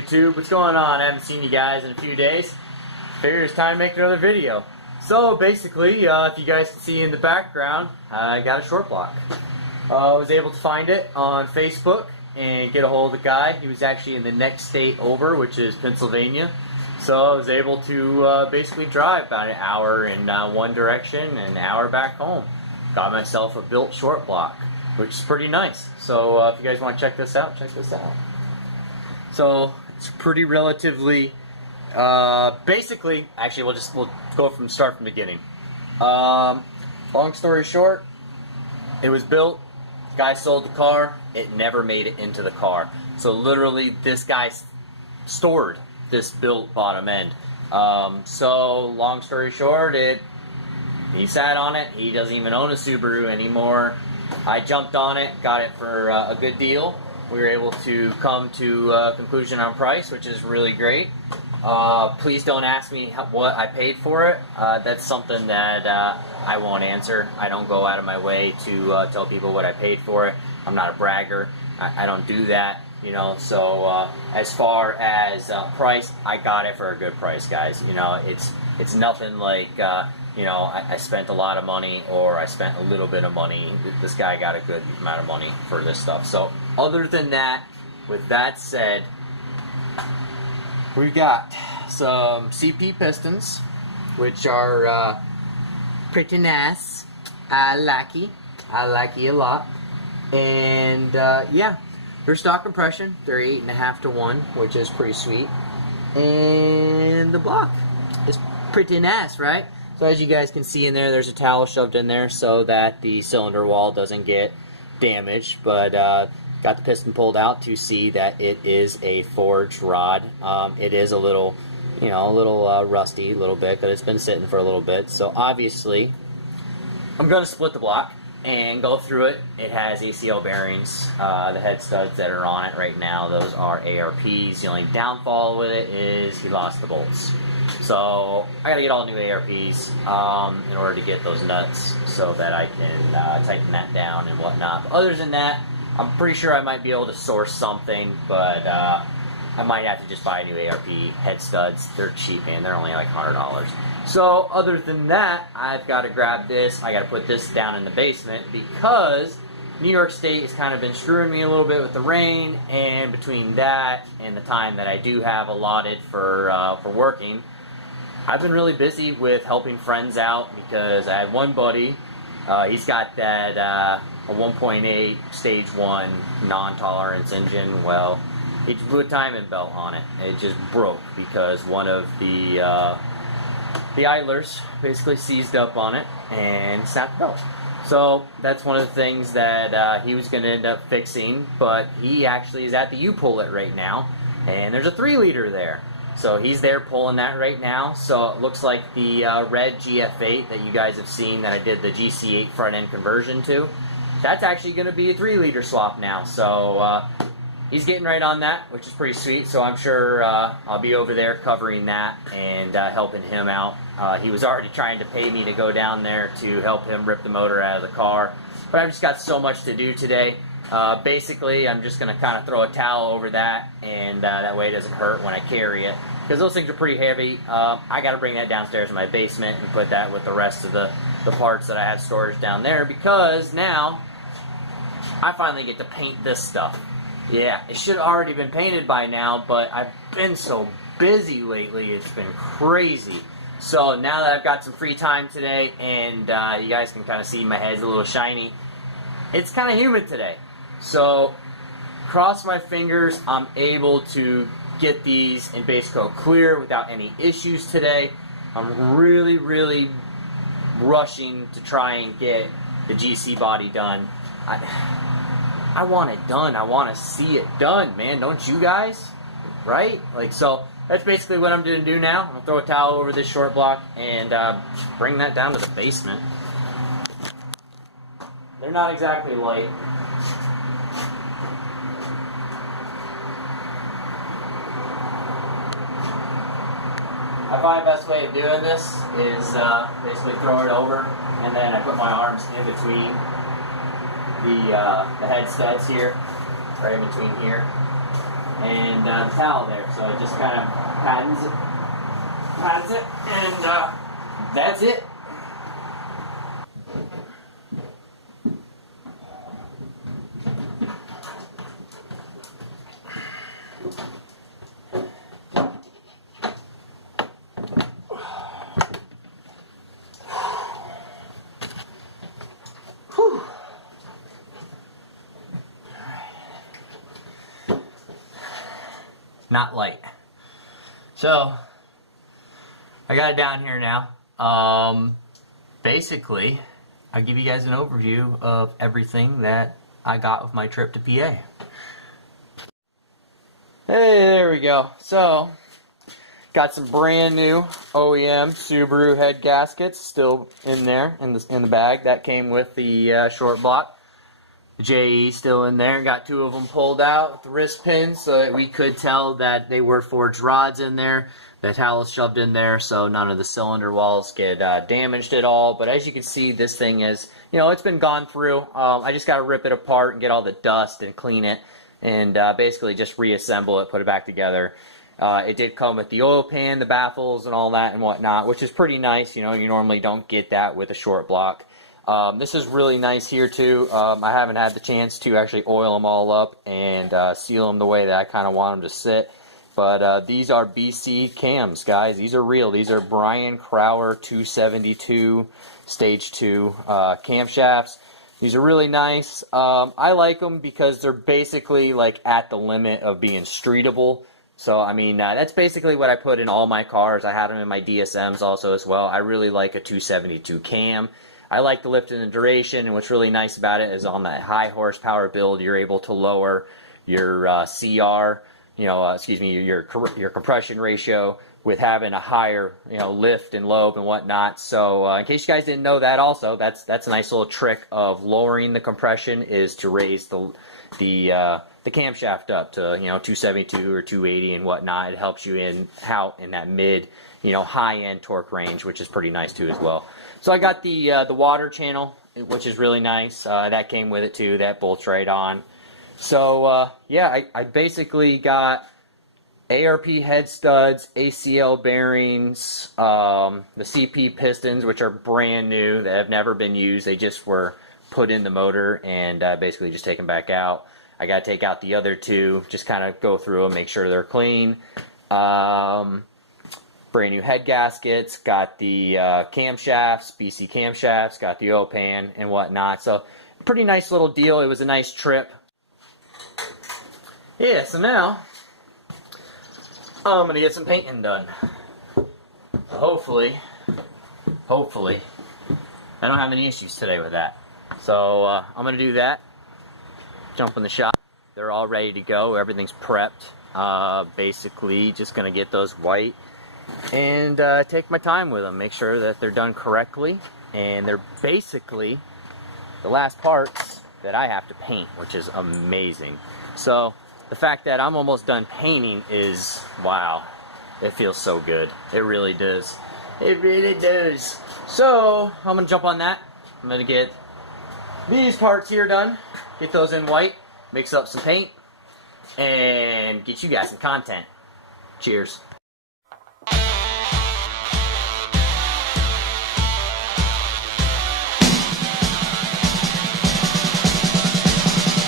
YouTube? What's going on? I haven't seen you guys in a few days. Figured it's time to make another video. So basically, if you guys can see in the background, I got a short block. I was able to find it on Facebook and get a hold of the guy. He was actually in the next state over, which is Pennsylvania. So I was able to basically drive about an hour in one direction and an hour back home. Got myself a built short block, which is pretty nice. So if you guys want to check this out, check this out. So it's pretty relatively, basically, actually we'll go from start from the beginning. Long story short, it was built, guy sold the car, it never made it into the car. So literally this guy stored this built bottom end. So long story short, he sat on it, he doesn't even own a Subaru anymore. I jumped on it, got it for a good deal. We were able to come to a conclusion on price, which is really great. Please don't ask me what I paid for it. That's something that I won't answer. I don't go out of my way to tell people what I paid for it. I'm not a bragger. I don't do that, you know. So as far as price, I got it for a good price, guys. You know, it's nothing like you know, I spent a lot of money or I spent a little bit of money. This guy got a good amount of money for this stuff. So other than that, with that said, we've got some CP pistons, which are pretty nice. I like it a lot. And yeah, they're stock compression. They're 8.5 to 1, which is pretty sweet. And the block is pretty nice, right? So as you guys can see in there, there's a towel shoved in there so that the cylinder wall doesn't get damaged. But got the piston pulled out to see that it is a forged rod. It is a little, you know, a little rusty, a little bit, but it's been sitting for a little bit. So obviously, I'm going to split the block and go through it. It has ACL bearings. The head studs that are on it right now, those are ARPs. The only downfall with it is he lost the bolts. So I gotta get all new ARPs in order to get those nuts so that I can tighten that down and whatnot. But other than that, I'm pretty sure I might be able to source something, but I might have to just buy new ARP head studs. They're cheap, man. They're only like $100. So other than that, I've got to grab this. I got to put this down in the basement because New York State has kind of been screwing me a little bit with the rain, and between that and the time that I do have allotted for working, I've been really busy with helping friends out because I had one buddy, he's got that a 1.8 stage 1 non-tolerance engine. Well, he just blew a timing belt on it. It just broke because one of the idlers basically seized up on it and snapped the belt. So that's one of the things that he was going to end up fixing, but he actually is at the U-Pull-It right now, and there's a 3-liter there. So he's there pulling that right now. So it looks like the red GF8 that you guys have seen that I did the GC8 front end conversion to, that's actually going to be a 3-liter swap now. So he's getting right on that, which is pretty sweet. So I'm sure I'll be over there covering that and helping him out. He was already trying to pay me to go down there to help him rip the motor out of the car. But I've just got so much to do today. Basically, I'm just going to kind of throw a towel over that, and that way it doesn't hurt when I carry it. Because those things are pretty heavy. I got to bring that downstairs in my basement and put that with the rest of the parts that I have storage down there, because now I finally get to paint this stuff. Yeah, it should have already been painted by now, but I've been so busy lately, it's been crazy. So now that I've got some free time today, and you guys can kind of see my head's a little shiny, it's kind of humid today. So cross my fingers, I'm able to get these in base coat clear without any issues today. I'm really, really rushing to try and get the GC body done. I want it done. I want to see it done, man. Don't you guys? Right? Like, so that's basically what I'm going to do now. I'm going to throw a towel over this short block and bring that down to the basement. They're not exactly light. I find the best way of doing this is basically throw it over, and then I put my arms in between the head studs here, right in between here, and the towel there. So it just kind of pattens it, and that's it. Not light. So I got it down here now. Basically, I'll give you guys an overview of everything that I got with my trip to PA. Hey, there we go. So got some brand new OEM Subaru head gaskets still in there in the bag. That came with the short block. JE still in there. Got two of them pulled out with the wrist pins so that we could tell that they were forged rods in there. The towel is shoved in there so none of the cylinder walls get damaged at all. But as you can see, this thing is, you know, it's been gone through. I just got to rip it apart and get all the dust and clean it and basically just reassemble it, put it back together. It did come with the oil pan, the baffles, and all that and whatnot, which is pretty nice. You know, you normally don't get that with a short block. This is really nice here too. I haven't had the chance to actually oil them all up and seal them the way that I kind of want them to sit. But these are BC cams, guys. These are real. These are Brian Crowler 272 Stage 2 camshafts. These are really nice. I like them because they're basically like at the limit of being streetable. So, I mean, that's basically what I put in all my cars. I had them in my DSMs also as well. I really like a 272 cam. I like the lift and the duration, and what's really nice about it is on that high horsepower build, you're able to lower your CR, your compression ratio with having a higher, lift and lobe and whatnot. So in case you guys didn't know that, also that's a nice little trick of lowering the compression is to raise the camshaft up to 272 or 280 and whatnot. It helps you out in that mid, high end torque range, which is pretty nice too as well. So I got the water channel, which is really nice. That came with it too. That bolts right on. So yeah, I basically got ARP head studs, ACL bearings, the CP pistons, which are brand new, that have never been used. They just were put in the motor and basically just taken back out. I got to take out the other two, just kind of go through them, make sure they're clean. Brand new head gaskets, got the camshafts, BC camshafts, got the oil pan and whatnot. So pretty nice little deal. It was a nice trip. Yeah, so now I'm gonna get some painting done. Hopefully I don't have any issues today with that. So I'm gonna do that. Jump in the shop. They're all ready to go. Everything's prepped. Basically just gonna get those white and take my time with them, make sure that they're done correctly, and they're basically the last parts that I have to paint, which is amazing. So the fact that I'm almost done painting is, wow, it feels so good. It really does. It really does. So I'm gonna jump on that. I'm gonna get these parts here done, get those in white, mix up some paint, and get you guys some content. Cheers.